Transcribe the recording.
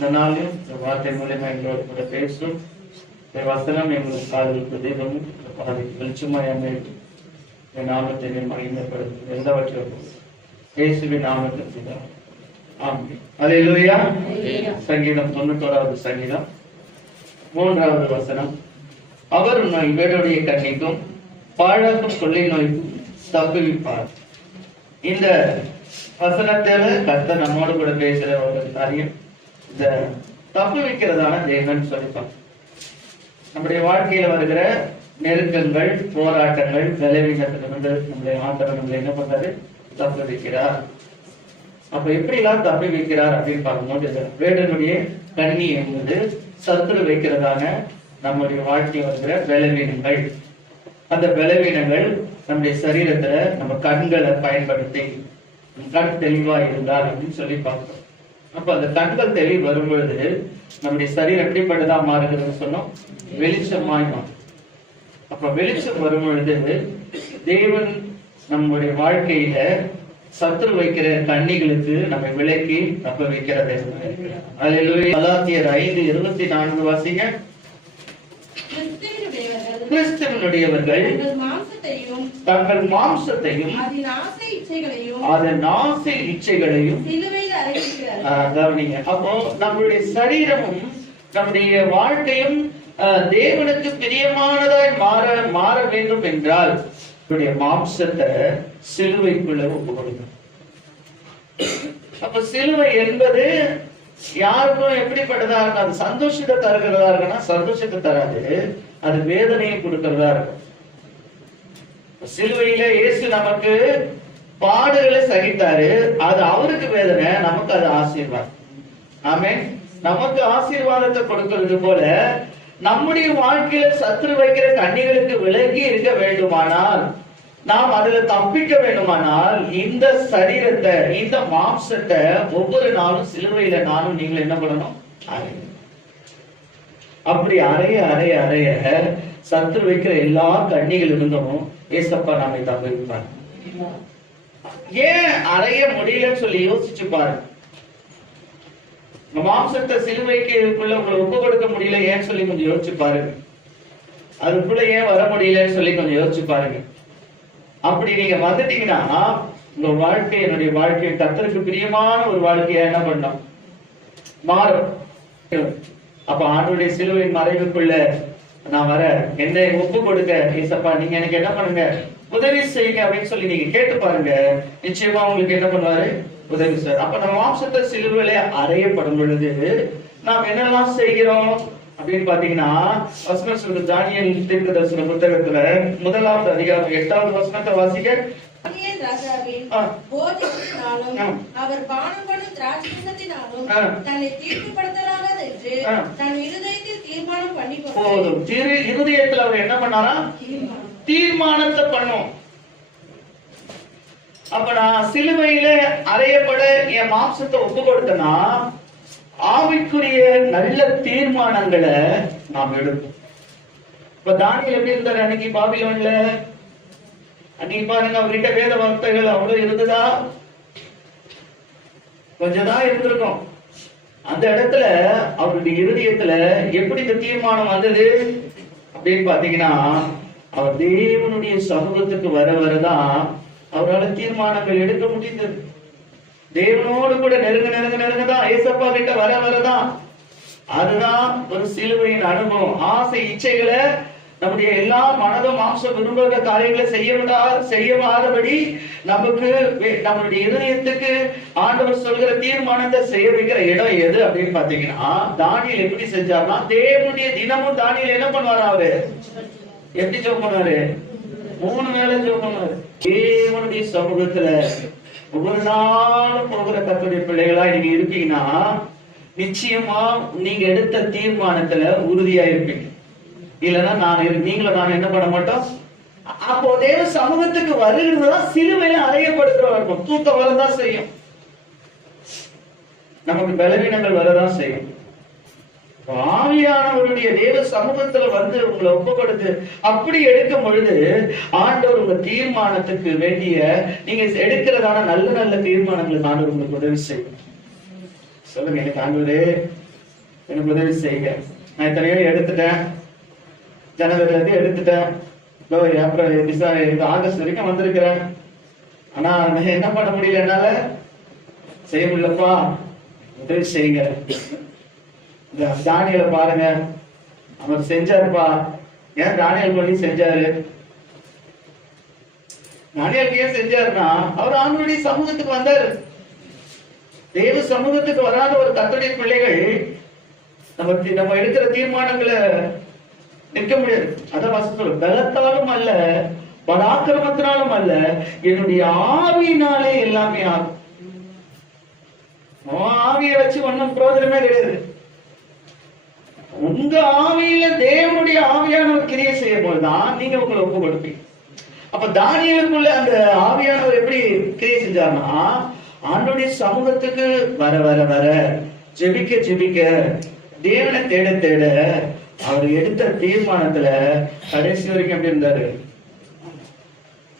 இந்த நாளில் இந்த வார்த்தை மூலமா எங்களோடு கூட பேசும் வசனம் எங்களுக்கு காதலுக்கு தெய்வமும் பாதைக்கு வெளிச்சமாய் என் நாமத்தை மகிமைப்படுத்தும் எல்லாவற்றையும் இயேசுவின் நாமத்தில் தான். ஆமென். அல்லேலூயா. சங்கீதம் 91வது சங்கீதம் 3வது வசனம். அவர் இவருடைய கண்ணிக்கும் பாழாக்கும் கொள்ளை நோய்க்கும் தப்புவிப்பார். இந்த வசனத்தில கர்த்தர் நம்மோடு கூட பேசுற ஒரு காரியம் இந்த தப்புவிக்கிறதான தேவன் சொல்லிப்பார். நம்முடைய வாழ்க்கையில வருகிற நெருக்கங்கள், போராட்டங்கள், பலவீனத்திலிருந்து நம்முடைய ஆண்டவர் நம்மளை என்ன பண்றாரு? தப்பு வைக்கிறார். அப்ப எப்படி எல்லாம் தப்பி வைக்கிறார் அப்படின்னு பார்க்கும்போது வேடனுடைய கண்ணி என்பது சத்துரு வைக்கிறதான நம்முடைய வாழ்க்கையில் வருகிற பலவீனங்கள். அந்த பலவீனங்கள் நம்முடைய சரீரத்துல நம்ம கண்களை பயன்படுத்தி கண் தெளிவா இருந்தால் அப்படின்னு சொல்லி பார்க்கிறோம். அப்ப அந்த கண்கள் தெளிவு வரும்பொழுது நம்முடைய சரீரம் எப்படிப்பட்டதா மாறுகிறது சொன்னோம்? வெளிச்சமாய் மாறும். அப்ப வெளிச்சம் வரும்பொழுது தேவன் நம்முடைய வாழ்க்கையில சத்துரு வைக்கிற கண்ணிகளுக்கு நம்ம விலக்கி தப்ப வைக்கிறது. அல்லேலூயா. கலாத்தியர் 5:24 வாசிங்க. கிறிஸ்துவனுடையவர்கள் தங்கள் மாம்சத்தையும் அதன் ஆசை இச்சைகளையும் கவனிங்க. அப்போ நம்மளுடைய சரீரமும் நம்முடைய வாழ்க்கையும் தேவனுக்கு பிரியமானதாய் மாற வேண்டும் என்றால் மாம்சத்தை சிலுவைக்குள்ள ஒப்பு கொடுக்கணும். அப்ப சிலுவை என்பது யாருக்கும் எப்படிப்பட்டதா இருக்கும்? அது சந்தோஷத்தை தருகிறதா இருக்குன்னா சந்தோஷத்தை தராது, அது வேதனையை கொடுக்கிறதா இருக்கும். சிலுவையில இயேசு நமக்கு பாடுகளை சகித்தாரு, அது அவருக்கு வேதனை, நமக்கு அது ஆசீர்வாதம். ஆமென். நமக்கு ஆசீர்வாதத்தை கொடுக்கிறது போல நம்முடைய வாழ்க்கையில சத்துரு வைக்கிற கண்ணிகளுக்கு விலகி இருக்க வேண்டுமானால், நாம் அதுல தப்பிக்க வேண்டுமானால் இந்த சரீரத்தை, இந்த மாம்சத்தை ஒவ்வொரு நாளும் சிலுவையில நானும் நீங்களும் என்ன பண்ணணும்? அப்படி அறைய அறைய அறைய சத்துரு வைக்கிற எல்லா கண்ணிகள் இருந்தும் ஏசப்பா நம்மை தப்பிப்பார். ஏன் அறைய முடியலன்னு சொல்லி யோசிச்சு பாருங்க. மாம்சத்தை சிலுவைக்கு உங்களை ஒப்பு கொடுக்க முடியல ஏன்னு சொல்லி கொஞ்சம் யோசிச்சு பாருங்க. அதுக்குள்ள ஏன் வர முடியலன்னு சொல்லி கொஞ்சம் யோசிச்சு பாருங்க. அப்படி நீங்க வந்துட்டீங்கன்னா உங்க வாழ்க்கை, என்னுடைய வாழ்க்கை கர்த்தருக்கு பிரியமான ஒரு வாழ்க்கையா என்ன பண்ணணும்? மாறும். அப்ப ஆண்டவருடைய சிலுவையின் மறைவுக்குள்ள நான் வர, என்னை ஒப்பு கொடுக்க ஏசப்பா நீங்க எனக்கு என்ன பண்ணுங்க? உதவி செய்யுங்க அப்படின்னு சொல்லி நீங்க கேட்டு பாருங்க. நிச்சயமா உங்களுக்கு என்ன பண்ணுவாரு? உதவி சார். அப்ப நம்ம மாம்சத்தை சிலுவையில அறையப்படும் பொழுது நாம் என்னெல்லாம் செய்கிறோம் அப்படின்னு பாத்தீங்கன்னா, வசனம் சொல்ற தானியேல் தீர்க்கதரிசன புத்தகத்துல 1வது அதிகாரம் 8வது வசனத்தை வாசிக்க. அவர் பானம் பண்ணும் திராட்சைரசத்தினாலும் தன்னை தீர்ப்புப்படுத்தலாகாது என்று தன் இருதயத்தில் தீர்மானம் பண்ணி போதும். இருதயத்துல அவர் என்ன பண்ணாரா? தீர்மானத்தை பண்ணும். அப்ப நான் சிலுவையில அறையப்பட என் மாம்சத்தை ஒப்பு கொடுத்தனா ஆவிக்குரிய நல்ல தீர்மானங்களை நாம் எடுப்போம். இப்ப தானியேல் எப்படி இருந்தாரு அன்னைக்கு பாபிலோன்ல? அன்னைக்கு பாருங்க, அவர்கிட்ட வேத வார்த்தைகள் அவ்வளவு இருந்ததா? கொஞ்சம் தான் இருந்திருக்கும். அந்த இடத்துல அவருடைய இருதயத்துல எப்படி இந்த தீர்மானம் வந்தது அப்படின்னு பாத்தீங்கன்னா, அவர் தேவனுடைய சமூகத்துக்கு வர வரதான் அவரால் தீர்மானங்கள் எடுக்க முடிந்தது. தேவனோடு கூட நெருங்கதான் ஏசப்பா கிட்ட வர வரதான். அதுதான் ஒரு சிலுவையின் அனுபவம். ஆசை இச்சைகளை, நம்முடைய எல்லா மனதும் மாம்சம் விரும்புகிற காரியங்களை செய்யாதபடி நமக்கு நம்மளுடைய இருதயத்துக்கு ஆண்டவர் சொல்கிற தீர்மானத்தை செய்ய வைக்கிற இடம் எது அப்படின்னு பாத்தீங்கன்னா, தானியேல் எப்படி செஞ்சார்னா, தேவனுடைய தினமும் தானியேல் என்ன பண்ணுவாரு? அவரு எப்படி ஜெபம் பண்ணுவாரு? 3 வேளை ஜெபம் பண்ணுவாரு. தேவனுடைய சமூகத்துல ஒவ்வொரு நாளும் போகிற கர்த்தருடைய பிள்ளைகளா நீங்க இருக்கீங்கன்னா நிச்சயமா நீங்க எடுத்த தீர்மானத்துல உறுதியா இருப்பீங்க. இல்லைன்னா நீங்களும் என்ன பண்ண மாட்டோம். அப்போ தேவ சமூகத்துக்கு வருகிறதுதான் சிலுவையில அறையப்படுகிறவா இருக்கும். தூக்கம் வரதான் செய்யும், நமக்கு பலவீனங்கள் வரதான் செய்யும். ஆவியானவருடைய தேவ சமூகத்துல வந்து உங்களை ஒப்பு கொடுத்து அப்படி எடுக்கும் பொழுது ஆண்டவர் உங்க தீர்மானத்துக்கு வேண்டிய நீங்க எடுக்கிறதான நல்ல நல்ல தீர்மானங்களுக்கு ஆண்டவர் உங்களுக்கு உதவி செய்யும். சொல்லுங்க, எனக்கு ஆண்டவரே எனக்கு உதவி செய்யுங்க. நான் எத்தனையோ எடுத்துட்டேன், ஜனவரில இருந்து எடுத்துட்டேன், ஏப்ரல் ஆகஸ்ட் வரைக்கும் வந்திருக்கிறேன். ஆனா என்ன பண்ண முடியல, என்னால செய்ய முடியலப்பா, உதவி செய்யுங்க. இந்த தானியலை பாருங்க, அவர் செஞ்சாருப்பா. ஏன் தானியல் பண்ணி செஞ்சாரு? தானியலுக்கு ஏன் செஞ்சாருன்னா, அவர் ஆண்டவருடைய சமூகத்துக்கு வந்தாரு. தேவ சமூகத்துக்கு வராத ஒரு கர்த்தருடைய பிள்ளைகள் நம்ம எடுக்கிற தீர்மானங்களை நிற்க முடியாது. அதான் வசனம், பலத்தாலும் அல்ல, பராக்கிரமத்தினாலும் அல்ல, என்னுடைய ஆவியினாலே எல்லாமே ஆகும். ஆவியை வச்சு ஒன்னும் பிரயோஜனமே கிடையாது. உங்க ஆவியில தேவனுடைய ஆவியானவர் கிரியை செய்ய போதுதான் நீங்க உங்களை ஒப்பு கொடுப்பீங்க. அப்ப தானியேலுக்குள்ள அந்த ஆவியானவர் எப்படி கிரியை செஞ்சார்னா, ஆண்டவருடைய சமூகத்துக்கு வர வர வர, ஜெபிக்க ஜெபிக்க, தேவனை தேட தேட, அவர் எடுத்த தீர்மானத்துல கடைசி வரைக்கும் எப்படி இருந்தாரு?